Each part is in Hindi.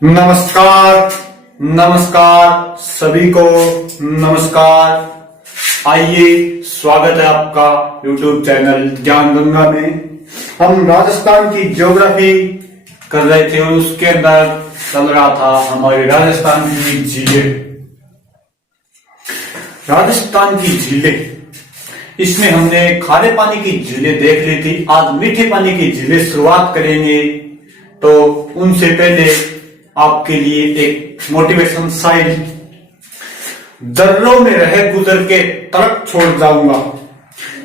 नमस्कार। नमस्कार सभी को नमस्कार। आइए, स्वागत है आपका YouTube चैनल ज्ञान गंगा में। हम राजस्थान की ज्योग्राफी कर रहे थे, उसके अंदर चल रहा था हमारी राजस्थान की झीलें। राजस्थान की झीलें, इसमें हमने खारे पानी की झीलें देख ली थी। आज मीठे पानी की झीलें शुरुआत करेंगे। तो उनसे पहले आपके लिए एक मोटिवेशन साइड। दर्रों में रह गुजर के तलक छोड़ जाऊंगा,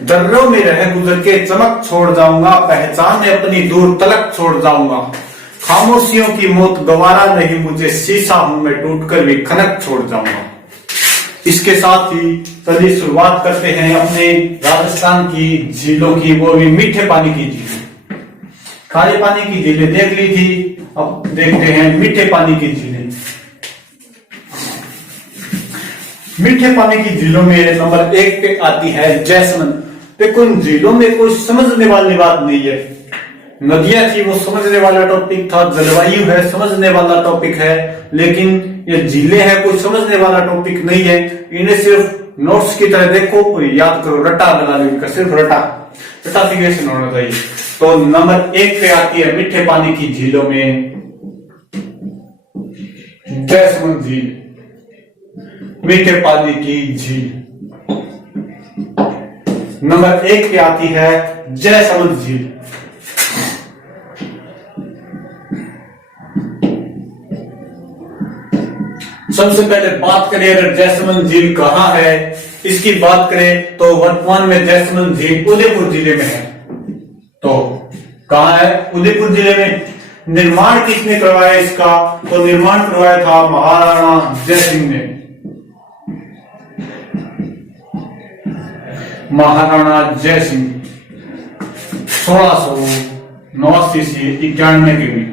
दर्रों में रह गुजर के चमक छोड़ जाऊंगा, पहचान में अपनी दूर तलक छोड़ जाऊंगा। खामोशियों की मौत गवारा नहीं मुझे, शीशा हूं मैं टूटकर भी खनक छोड़ जाऊंगा। इसके साथ ही चलिए शुरुआत करते हैं अपने राजस्थान की झीलों की, वो भी मीठे पानी की झीलें। खारे पानी की झीलें देख ली थी, अब देखते हैं मीठे पानी की झीलें। मीठे पानी की झीलों में नंबर 1 पे आती है जैसमंद। देखो, इन झीलों में कोई समझने वाली बात नहीं है। नदियां थी वो समझने वाला टॉपिक था, जलवायु है समझने वाला टॉपिक है, लेकिन ये झीलें हैं कोई समझने वाला टॉपिक नहीं है। इन्हें सिर्फ नोट्स की तरह देखो, कोई याद करो, रटा लगा लो इनका, सिर्फ रटाफिकेशन होना चाहिए। तो नंबर 1 पे आती है मीठे पानी की झीलों में जैसमंद झील। मीठे पानी की झील नंबर 1 पे आती है जैसमंद झील। सबसे पहले बात करें अगर जैसमंद झील कहाँ है, इसकी बात करें तो वर्तमान में जैसमंद झील उदयपुर जिले में है। तो कहाँ है? उदयपुर जिले में। निर्माण किसने करवाया इसका? तो निर्माण करवाया था महाराणा जयसिंह ने। महाराणा जयसिंह 1689 से 91 के बीच,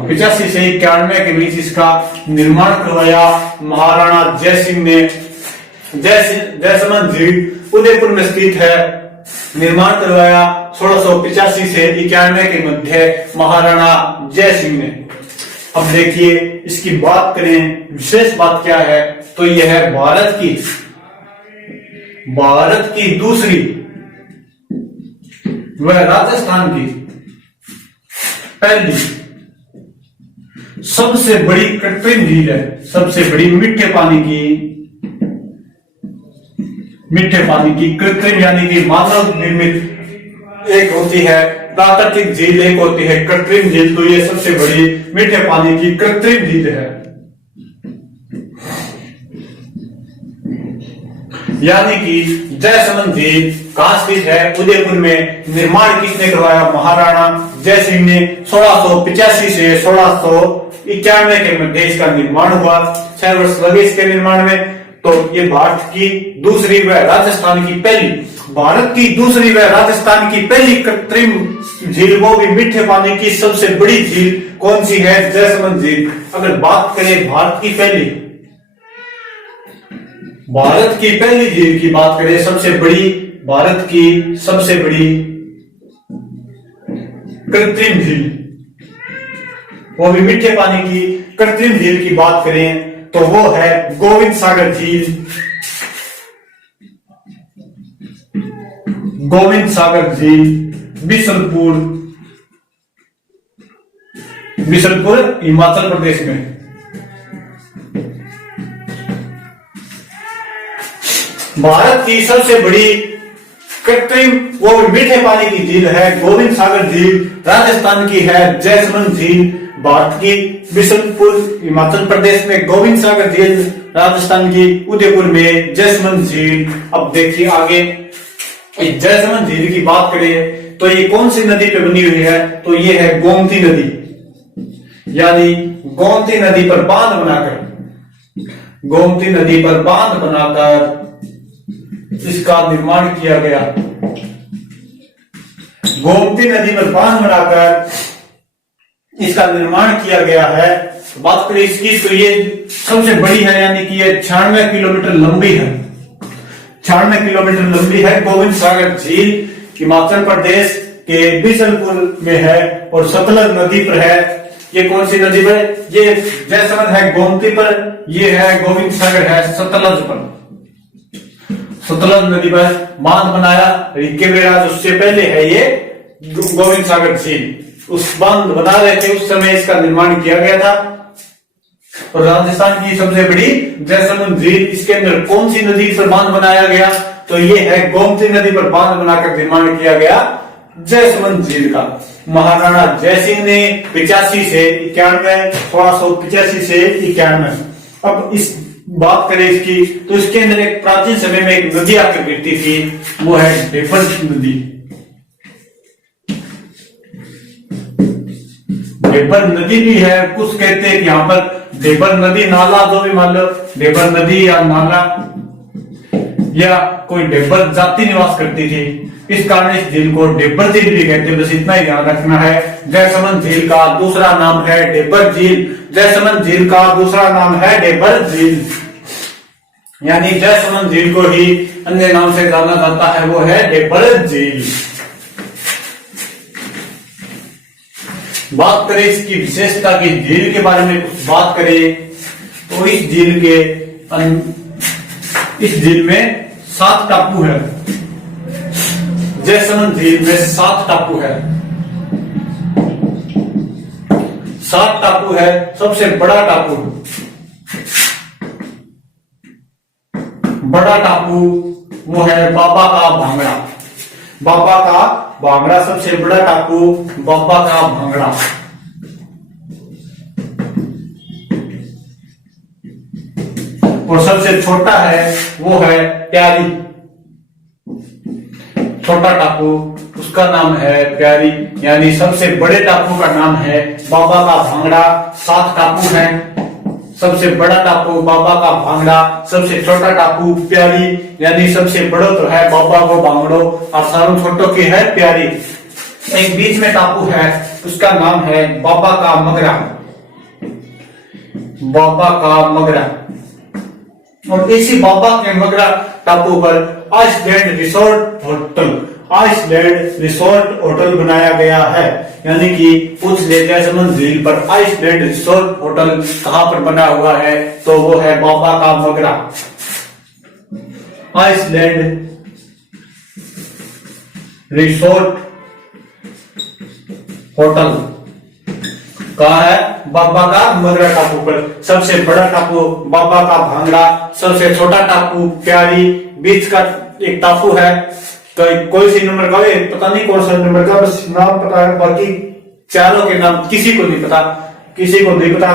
85 से 91 के बीच इसका निर्माण करवाया महाराणा जयसिंह ने। जैसमंद झील उदयपुर में स्थित है। निर्माण करवाया 1685 से 91 के मध्य महाराणा जयसिंह ने। अब देखिए, इसकी बात करें, विशेष बात क्या है, तो यह है भारत की दूसरी वह राजस्थान की पहली सबसे बड़ी कृत्रिम झील है। सबसे बड़ी मीठे पानी की कृत्रिम यानी कि मानव निर्मित एक होती है प्राकृतिक झील, एक होती है कृत्रिम झील। तो ये सबसे बड़ी मीठे पानी की कृत्रिम झील है। यानी कि जैसमंद झील कहां स्थित है? उदयपुर में। निर्माण किसने करवाया? महाराणा जयसिंह ने। 1685 से 1691 के मध्य इसका निर्माण हुआ। 6 वर्ष लगे इसके निर्माण में। तो ये भारत की दूसरी व राजस्थान की पहली, भारत की दूसरी व राजस्थान की पहली कृत्रिम झील, वो भी मीठे पानी की सबसे बड़ी झील कौन सी है? जैसमंद झील। अगर बात करें भारत की पहली झील की बात करें, सबसे बड़ी, भारत की सबसे बड़ी कृत्रिम झील, वो भी मीठे पानी की कृत्रिम झील की बात करें तो वो है गोविंद सागर झील। गोविंद सागर झील बिशनपुर हिमाचल प्रदेश में। भारत की सबसे बड़ी कृत्रिम वो मीठे पानी की झील है गोविंद सागर झील। राजस्थान की है जैसमंद झील। भारत की बिशनपुर हिमाचल प्रदेश में गोविंद सागर झील, राजस्थान की उदयपुर में जैसमंद झील। अब देखिए आगे, जैसमंद झील की बात करें तो ये कौन सी नदी पे बनी हुई है? तो ये है गोमती नदी। यानी गोमती नदी पर बांध बनाकर इसका निर्माण किया गया। गोमती नदी पर बांध बनाकर इसका निर्माण किया गया है। बात करें इसकी तो ये सबसे बड़ी है, यानी कि ये 96 किलोमीटर लंबी है। 96 किलोमीटर लंबी है गोविंद सागर झील। हिमाचल प्रदेश के बिशनपुर में है और सतलज नदी पर है। ये कौन सी नदी पर? ये जयसमंद है गोमती पर, ये है गोविंद सागर है सतलज पर। सतलज नदी पर बांध बनाया रिक्के बेराज, उससे पहले है ये गोविंद सागर झील। उस बांध बना रहे थे उस समय इसका निर्माण किया गया था। और राजस्थान की सबसे बड़ी जयसमंद झील, इसके अंदर कौन सी नदी पर बांध बनाया गया? तो ये है गोमती नदी पर बांध बनाकर निर्माण किया गया जयसमंद झील का। महाराणा जयसिंह ने 85 से 91, 1685 से 91। अब इस बात करें इसकी, तो इसके अंदर एक प्राचीन समय में एक नदी आकर गिरती थी, वो है ढेबर नदी। ढेबर नदी भी है, कुछ कहते हैं कि यहाँ पर ढेबर नदी नाला, जो भी मान लो ढेबर नदी या नाला या कोई ढेबर जाति निवास करती थी, इस कारण इस झील को ढेबर झील भी कहते हैं। बस इतना ही ध्यान रखना है। जयसमंद झील का दूसरा नाम है ढेबर झील। जयसमंद झील का दूसरा नाम है ढेबर झील, यानी जयसमंद झील को ही अन्य नाम से जाना जाता है, वो है ढेबर झील। बात करें इसकी विशेषता की, झील के बारे में कुछ बात करें तो इस झील में 7 टापू है। जयसमंद झील में 7 टापू है। 7 टापू है। सबसे बड़ा टापू वो है बाबा का भांगड़ा। बाबा का भांगड़ा सबसे बड़ा टापू, बाबा का भांगड़ा। और सबसे छोटा है वो है प्यारी। छोटा टापू उसका नाम है प्यारी, यानी सबसे बड़े टापू का नाम है बाबा का भांगड़ा। 7 टापू हैं। सबसे बड़ा टापू बाबा का भांगड़ा, सबसे छोटा टापू प्यारी, यानी सबसे बड़ो तो है बाबा को भांगड़ो और सारों छोटों की है प्यारी। एक बीच में टापू है, उसका नाम है बाबा का मगरा। बाबा का मगरा। और इसी बाबा के मगरा टापू पर आइसलैंड रिसोर्ट होटल बनाया गया है। यानी कि पूछ ले जयसमंद झील पर आइसलैंड रिसोर्ट होटल कहां पर बना हुआ है, तो वो है बाबा का मगरा। आइसलैंड रिसोर्ट होटल कहा है? बाबा का मगरा टापू पर। सबसे बड़ा टापू बाबा का भांगड़ा, सबसे छोटा टापू प्यारी, बीच का एक टापू है तो कोई सी नंबर का है, पता नहीं कौन सा नंबर का, बस नाम पता है, बाकी चारों के नाम किसी को नहीं पता।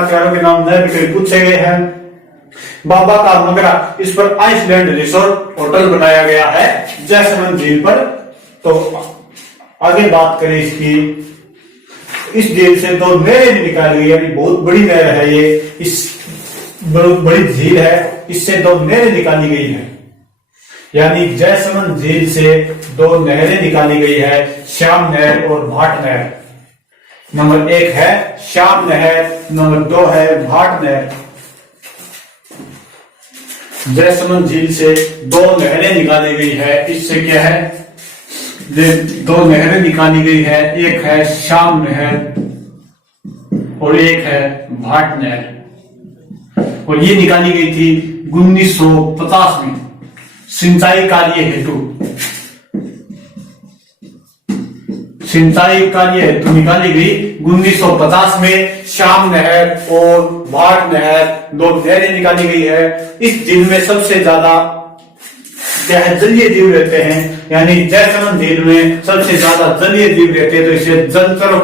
चारों के नाम नए भी पूछे गए हैं। बाबा का मगरा, इस पर आइसलैंड रिसोर्ट होटल बनाया गया है जयसमंद झील पर। तो आगे बात करें इसकी, इस झील से 2 नहरें निकाली गई, यानी बहुत बड़ी नहर है ये, इस बहुत बड़ी झील है, इससे 2 नहरें निकाली गई है। यानी जयसमंद झील से 2 नहरें निकाली गई है, श्याम नहर और भाट नहर। नंबर 1 है श्याम नहर, नंबर 2 है भाट नहर। जयसमंद झील से 2 नहरें निकाली गई है। इससे क्या है, 2 नहरें निकाली गई है, एक है श्याम नहर और एक है भाट नहर। और ये निकाली गई थी 1950 में सिंचाई कार्य हेतु। सिंचाई कार्य हेतु निकाली गई 1950 में। श्याम नहर और भाट नहर 2 नहरें निकाली गई है। इस झील में सबसे ज्यादा जलीय जीव रहते हैं, यानी जयसमंद झील में सबसे ज्यादा जलीय जीव रहते हैं, तो इसे जलचरों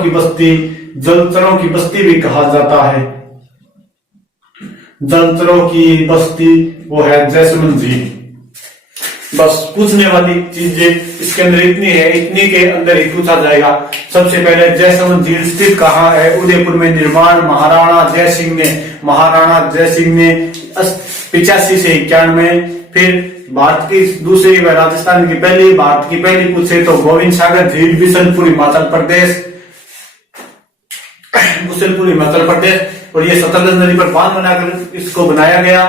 की बस्ती भी कहा जाता है। जलचरों की बस्ती वो है जयसमंद झील। बस पूछने वाली चीजें इसके अंदर इतनी है, इतनी के अंदर ही पूछा जाएगा। सबसे पहले जयसमंद झील स्थित कहाँ है? उदयपुर में निर्माण महाराणा जयसिंह ने 85 से 91। फिर भारत की दूसरी व राजस्थान की पहली, भारत की पहली पूछे तो गोविंद सागर झील बिशनपुर हिमाचल प्रदेश। और ये सतलज नदी पर बांध बनाकर इसको बनाया गया।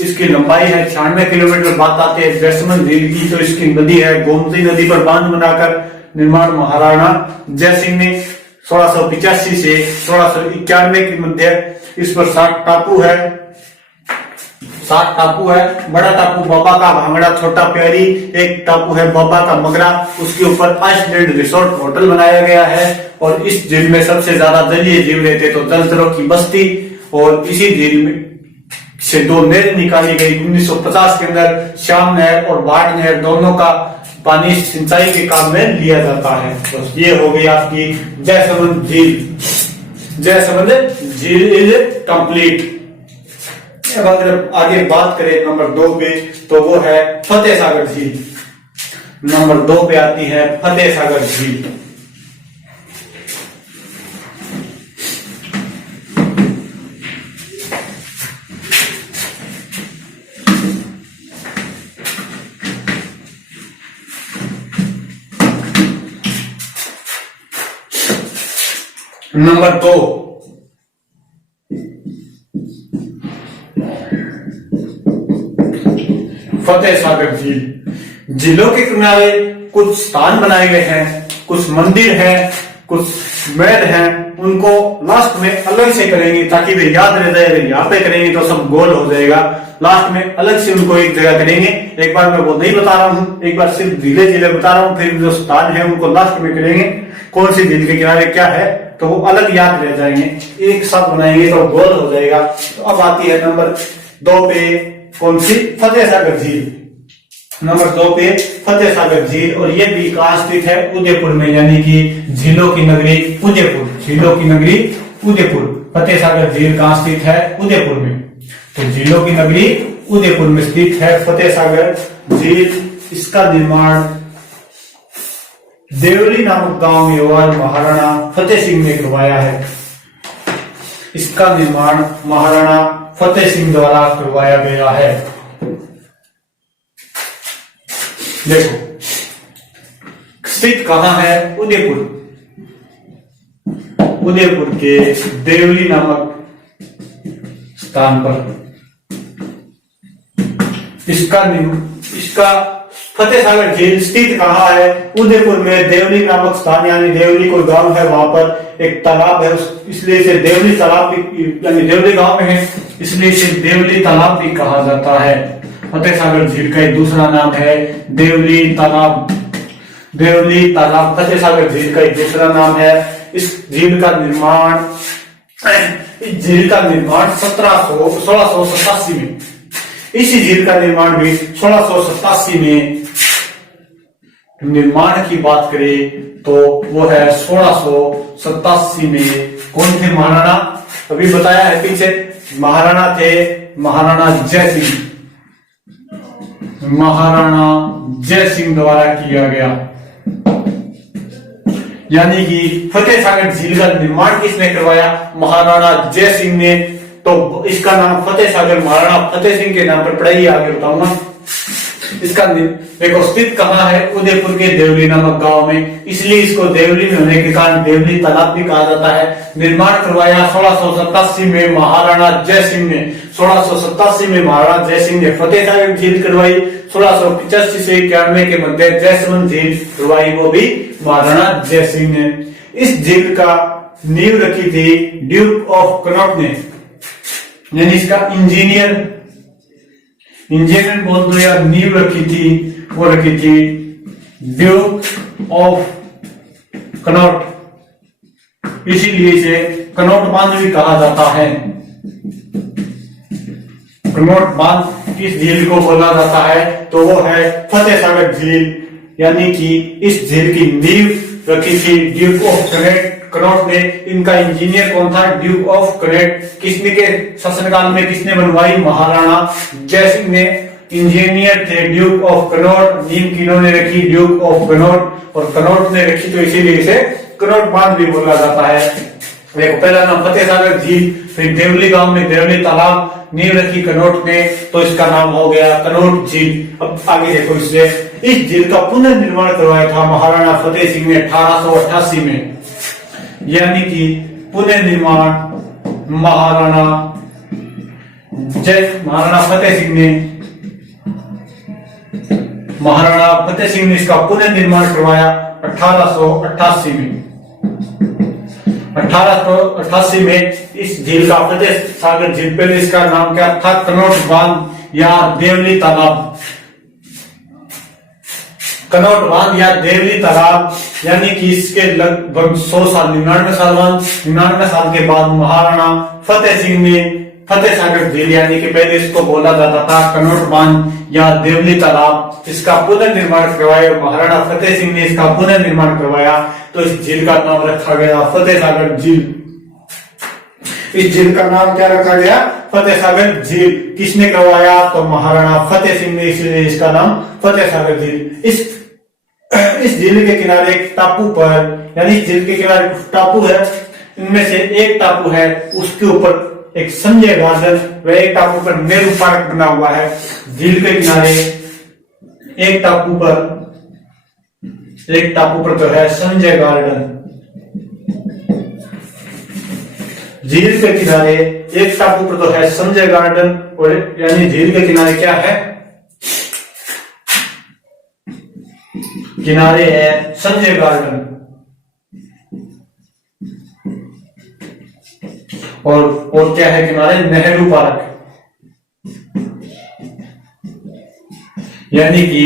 इसकी लंबाई है 96 किलोमीटर। बात आती है जयसमंद झील की, तो इसकी नदी है गोमती नदी पर बांध बनाकर निर्माण महाराणा जय सिंह ने 1685 से 1691 के मध्य इस पर 60 टापू है। बड़ा टापू बाबा का भांगड़ा, छोटा प्यारी, एक टापू है बाबा का मगरा, उसके ऊपर आइसलैंड रिसोर्ट होटल बनाया गया है। और इस झील में सबसे ज्यादा जलीय जीव रहते तो जलचरों की बस्ती। और इसी झील में से 2 नहर निकाली गई 1950 के अंदर, श्याम नहर और भाट नहर, दोनों का पानी सिंचाई के काम में लिया जाता है। तो ये हो गई आपकी जयसमंद झील। जयसमंद झील इज कंप्लीट। अब अगर आगे बात करें नंबर 2 पे, तो वो है फतेह सागर झील। नंबर 2 पे आती है फतेह सागर झील। नंबर 2 फतेह सागर झील। झीलों के किनारे कुछ स्थान बनाए गए हैं, कुछ मंदिर हैं, कुछ महल हैं, उनको लास्ट में अलग से करेंगे ताकि वे याद रह जाए। अगर यहाँ पे करेंगे तो सब गोल हो जाएगा, लास्ट में अलग से उनको एक जगह करेंगे। एक बार मैं वो नहीं बता रहा हूँ, एक बार सिर्फ धीरे धीरे बता रहा हूँ, फिर जो स्थान है उनको लास्ट में करेंगे। कौन सी झील के किनारे क्या है तो वो अलग याद रह जाएंगे, एक साथ बनाएंगे तो गोल हो जाएगा। तो अब आती है नंबर 2 पे कौन सी? फतेह सागर झील। नंबर 2 पे फतेह सागर झील। और ये भी कहाँ स्थित है? उदयपुर में, यानी कि झीलों की नगरी उदयपुर। झीलों की नगरी उदयपुर। फतेह सागर झील कहाँ स्थित है? उदयपुर में। तो झीलों की नगरी उदयपुर में स्थित है फतेह सागर झील। इसका निर्माण देवली नामक गांव में हुआ, महाराणा फतेह सिंह ने करवाया है। इसका निर्माण महाराणा फतेह सिंह द्वारा करवाया गया है। देखो स्थित कहां है? उदयपुर। उदयपुर के देवली नामक स्थान पर। इसका फतेह सागर झील स्थित कहाँ है? उदयपुर में। देवली नामक स्थान यानी देवली कोई गांव है, वहां पर एक तालाब है, इसलिए इसे देवली तालाब भी, यानी देवली गांव में है इसलिए इसे देवली तालाब भी कहा जाता है। फतेह सागर झील का एक दूसरा नाम है देवली तालाब। देवली तालाब फतेह सागर झील का एक दूसरा नाम है। इस झील का निर्माण 1687 में, इसी झील का निर्माण भी 1687 में। निर्माण की बात करें तो वो है 1687 में। कौन थे महाराणा? अभी बताया है पीछे, महाराणा थे महाराणा जय सिंह। महाराणा जय सिंह द्वारा किया गया। यानी कि फतेह सागर झील का निर्माण किसने करवाया? महाराणा जय सिंह ने। तो इसका नाम फतेह सागर महाराणा फतेह सिंह के नाम पर पड़ा ही, आगे बताऊंगा। इसका देखो स्थित कहाँ है? उदयपुर के देवली नामक गांव में, इसलिए इसको देवली में होने के कारण देवली तालाब भी कहा जाता है। निर्माण करवाया 1687 में महाराणा जय सिंह ने। 1687 में महाराणा जय सिंह ने फतेह सागर झील करवाई। 1685 से 91 के मध्य जयसमंद झील करवाई, वो भी महाराणा जय सिंह ने। इस झील का नींव रखी थी ड्यूक ऑफ कनॉट ने, यानी इसका इंजीनियर बोल दो या नींव रखी थी, वो रखी थी ड्यूक ऑफ कनॉट। इसीलिए इसे कनॉट बांध भी कहा जाता है। कनॉट बांध किस झील को बोला जाता है? तो वो है फतेह सागर झील। यानी कि इस झील की नींव रखी थी ड्यूक ऑफ कनॉट ने। इनका इंजीनियर कौन था? Duke of Connaught. किसने के शासनकाल में किसने बनवाई? महाराणा जय सिंह ने। इंजीनियर थे ड्यूक ऑफ कनॉट। नींव किन्होंने रखी? Duke of Connaught. और कनॉट ने रखी तो इसीलिए इसे कनॉट बांध भी बोला जाता है। देखो पहला नाम फतेह सागर झील, फिर देवली गांव में देवली तालाब, नींव रखी कनॉट ने, तो इसका नाम हो गया कनॉट झील। अब आगे देखो, इससे इस झील का पुनर्निर्माण करवाया था महाराणा फतेह सिंह ने 1888 में। यानी कि पुनर्निर्माण महाराणा फतेह सिंह ने, महाराणा फतेह सिंह ने इसका पुनर्निर्माण करवाया 1888 में 1888 में इस झील का फतेह सागर झील, पहले इसका नाम क्या था, कनौट बांध या देवली तालाब। कनौट बांध या देवली तालाब, यानी कि इसके लगभग 100 साल 99 साल के बाद महाराणा फतेह सिंह ने फतेह सागर झील, यानी कि पहले इसको बोला जाता था कनौट बांध या देवली तालाब, इसका पुनर्निर्माण करवाया। महाराणा फतेह सिंह ने इसका पुनर्निर्माण करवाया, तो इस झील का नाम रखा गया फतेह सागर झील। इस झील का नाम क्या रखा गया, फतेह सागर झील। किसने करवाया, तो महाराणा फतेह सिंह ने, इसलिए इसका नाम फतेह सागर झील। इस झील के किनारे एक टापू पर, यानी इस झील के किनारे टापू है, इनमें से एक टापू है, उसके ऊपर एक संजय गार्डन व एक टापू पर नेहरू पार्क बना हुआ है। झील के किनारे एक टापू पर जो है संजय गार्डन। झील के किनारे एक टापू पर तो है संजय गार्डन, और यानी झील के किनारे क्या है, किनारे है संजय गार्डन, और क्या है किनारे, नेहरू पार्क। यानी कि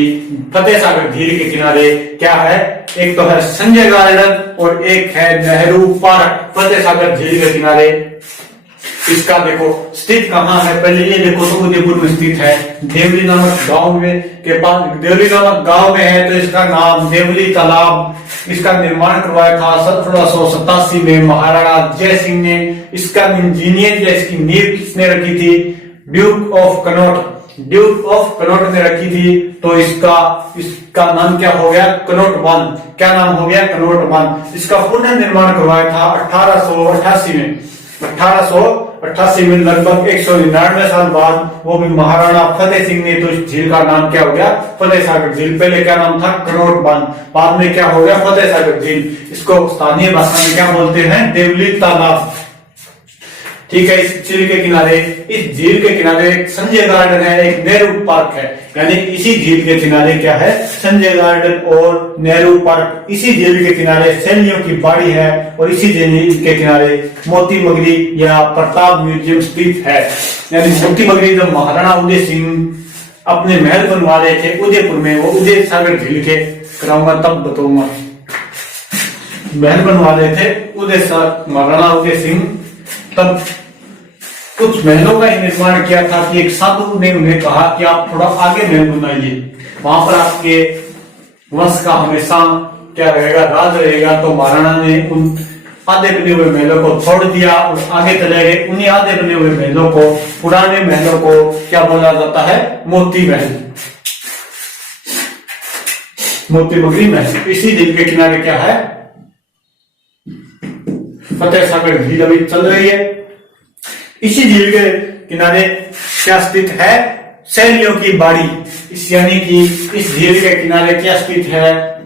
फतेह सागर झील के किनारे क्या है, एक तो है संजय गार्डन और एक है नेहरू पार्क, फतेह सागर झील के किनारे। इसका देखो स्थित कहाँ है, पहले ये देखो तो उदयपुर में स्थित है, देवली नामक गांव में के पास, देवली नामक गांव में है, तो इसका नाम देवली तालाब। इसका निर्माण करवाया था 1787 में महाराणा जय सिंह ने। इसका इंजीनियर या इसकी नींव किसने रखी थी, ड्यूक ऑफ कनौट ने रखी थी। तो इसका नाम क्या हो गया, कनौट बांध। क्या नाम हो गया, कनौट बांध। इसका पुनर्निर्माण करवाया था 1888 में। 1888 में लगभग 199 साल बाद, वो भी महाराणा फतेह सिंह ने। तो इस झील का नाम क्या हो गया, फतेह सागर झील। पहले क्या नाम था, कनौट बांध, बाद में क्या हो गया, फतेह सागर झील। इसको स्थानीय भाषा में क्या बोलते हैं, देवली तालाब। ठीक है। इस झील के किनारे, इस झील के किनारे एक संजय गार्डन है, एक नेहरू पार्क है। यानी इसी झील के किनारे क्या है, संजय गार्डन और नेहरू पार्क। इसी झील के किनारे सैनियों की बाड़ी है, और इसी झील के किनारे मोती मगरी या प्रताप म्यूजियम स्थित है। यानी मोती मगरी जब महाराणा उदय सिंह अपने महल बनवा रहे थे उदयपुर में, वो उदय सागर झील के कराऊंगा तब बताऊंगा, महल बनवा रहे थे महाराणा उदय सिंह, तब कुछ महलों का ही निर्माण किया था कि एक साधु ने उन्हें कहा कि आप थोड़ा आगे महल बनाइए, वहां पर आपके वंश का हमेशा क्या रहेगा, राज रहेगा। तो महाराणा ने उन आधे बने हुए महलों को छोड़ दिया और आगे चले गए। उन्हीं आधे बने हुए महलों को, पुराने महलों को क्या बोला जाता है, मोती महल, मोती मगरी महल। इसी झील के किनारे क्या है, फतेह सागर झील अभी चल रही है। इसी झील के किनारे क्या स्थित है, सैलियों की बाड़ी। इस यानी कि इस झील के किनारे क्या स्थित है,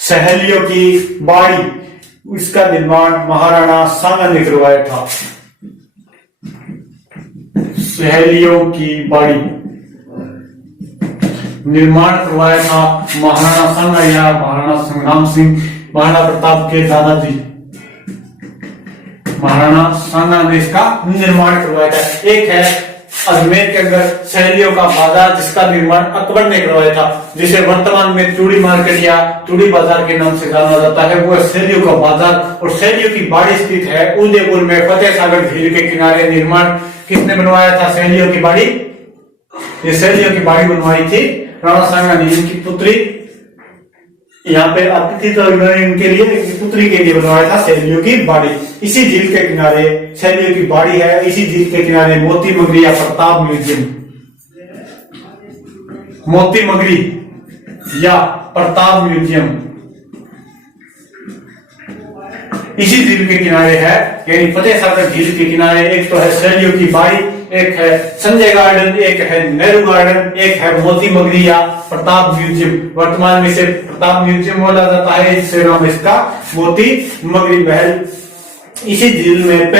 सहेलियों की बाड़ी। इसका निर्माण महाराणा सांगा ने करवाया था। सहेलियों की बाड़ी निर्माण करवाया था महाराणा सांगा या महाराणा संग्राम सिंह, महाराणा प्रताप के दादाजी महाराणा सांगा ने इसका निर्माण करवाया था। एक है अजमेर के अंदर सहेलियों का बाजार, जिसका निर्माण अकबर ने करवाया था, जिसे वर्तमान में चूड़ी मार्केट या चूड़ी बाजार के नाम से जाना जाता है। वो सहेलियों का बाजार और सहेलियों की बाड़ी स्थित है उदयपुर में, फतेह सागर झील के किनारे। निर्माण किसने बनवाया था, सहेलियों की बाड़ी। ये सहेलियों की बाड़ी बनवाई थी राणा सांगा ने। इनकी पुत्री यहाँ पे आती थी, तो इनके लिए, पुत्री के लिए बनवाया था सहेलियों की बाड़ी। इसी झील के किनारे सहेलियों की बाड़ी है। इसी झील के किनारे मोती मगरी या प्रताप म्यूजियम, मोती मगरी या प्रताप म्यूजियम इसी झील के किनारे है। यानी फतेह सागर झील के किनारे एक तो है सहेलियों की बाड़ी, एक है संजय गार्डन, एक है नेहरू गार्डन, एक है मोती मगरी या प्रताप म्यूजियम। वर्तमान में इसे प्रताप म्यूजियम बोला जाता है, इससे नाम इसका मोती मगरी महल। इसी झील में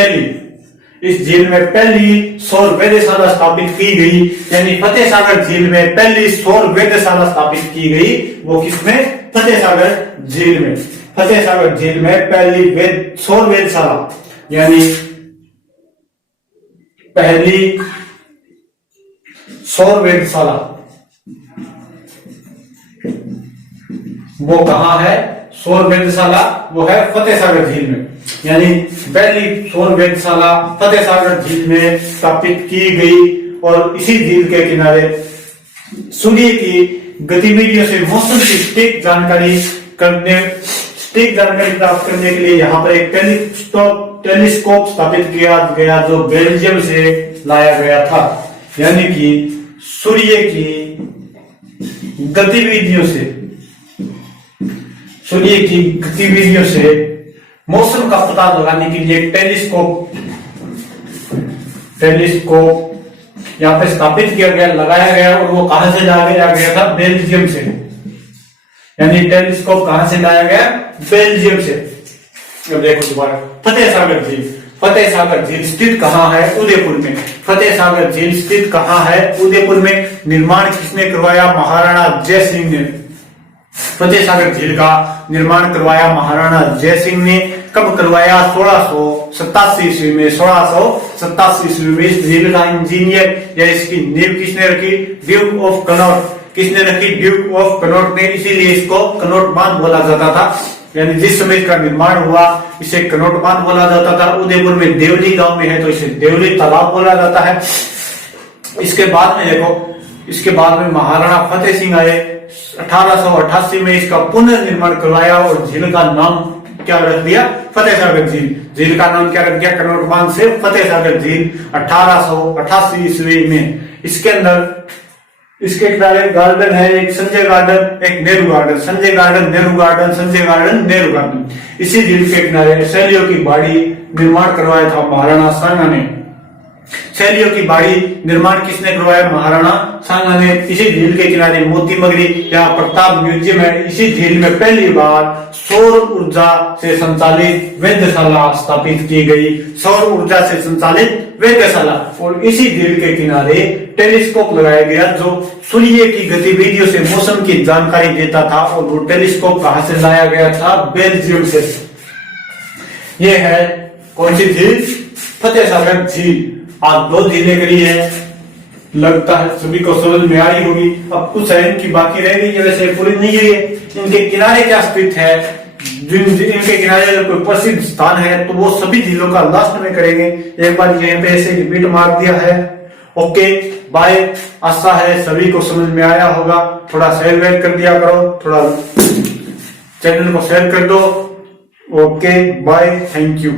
इस झील में पहली सौर वेधशाला स्थापित की गई। यानी फतेह सागर झील में पहली सौर वेधशाला स्थापित की गई। वो किसमें, फतेह सागर झील में, फतेह सागर झील में पहली सौर वेधशाला, यानी पहली सौर वेधशाला वो कहां है? सौर वेधशाला वो है फतेह सागर झील में, यानी पहली सौर वेधशाला फतेह सागर झील में स्थापित की गई। और इसी झील के किनारे सूर्य की गतिविधियों से मौसम की सटीक जानकारी प्राप्त करने के लिए यहाँ पर एक टेलीस्कोप स्थापित किया गया, जो बेल्जियम से लाया गया था। यानी कि सूर्य की गतिविधियों से मौसम का पता लगाने के लिए टेलीस्कोप यहाँ पे स्थापित किया गया, लगाया गया। और वो कहां से लाया गया था? बेल्जियम से। यानी टेलीस्कोप कहां से लाया गया? बेल्जियम से। अब देखो दोबारा, फतेह सागर झील स्थित कहां है? उदयपुर में। फतेह सागर झील स्थित कहां है? उदयपुर में। निर्माण किसने करवाया? महाराणा जयसिंह ने। फतेह सागर झील का निर्माण करवाया महाराणा जयसिंह ने। कब करवाया? 1687 ईस्वी में। 1687 ईस्वी में इस झील का इंजीनियर या इसकी नींव किसने रखी? Duke of Connaught. किसने रखी? ड्यूक ऑफ कनॉट ने। इसीलिए इसको कनॉट बांध बोला जाता था। यानी जिस समय इसका निर्माण हुआ इसे कनॉट बांध बोला जाता था। उदयपुर में देवली गांव में है तो इसे देवली तालाब बोला जाता है। इसके बाद में देखो, इसके बाद में महाराणा फतेह सिंह आए। 1888 में इसका पुनर्निर्माण करवाया और झील का नाम क्या रख दिया? फतेह सागर झील। झील का नाम क्या रख दिया? कनॉट बांध से फतेह सागर झील 1888 ईस्वी में। इसके अंदर इसके किनारे गार्डन है, एक संजय गार्डन, एक Nehru garden. Sanjay garden, Nehru garden, Sanjay garden, Nehru garden. इसी झील के किनारे शैलियों की बाड़ी निर्माण करवाया था महाराणा सांगा ने। शैलियों की बाड़ी निर्माण किसने करवाया? महाराणा सांगा ने। इसी झील के किनारे मोती मगरी या प्रताप म्यूजियम है। इसी झील में पहली बार सौर ऊर्जा से संचालित वेधशाला स्थापित की गई। सौर ऊर्जा से संचालित वेधशाला। और इसी झील के किनारे टेलीस्कोप लगाया गया जो सूर्य की गतिविधियों से मौसम की जानकारी देता था। और वो टेलीस्कोप कहां से लाया गया था? बेल्जियम से। ये है कौन सी झील? फतेह सागर झील। आज 2 झीलें करी है, लगता है सभी को समझ में आई होगी। अब कुछ है इनकी बाकी रह गई है, वैसे पूरी नहीं है। इनके किनारे क्या स्थित है? इनके किनारे कोई प्रसिद्ध स्थान है तो वो सभी झीलों का लास्ट में करेंगे। एक बार यहाँ पे ऐसे रिपीट मार दिया है। Okay bye. आशा है सभी को समझ में आया होगा। थोड़ा शेयर कर दिया करो, थोड़ा चैनल को शेयर कर दो। Okay bye, thank you.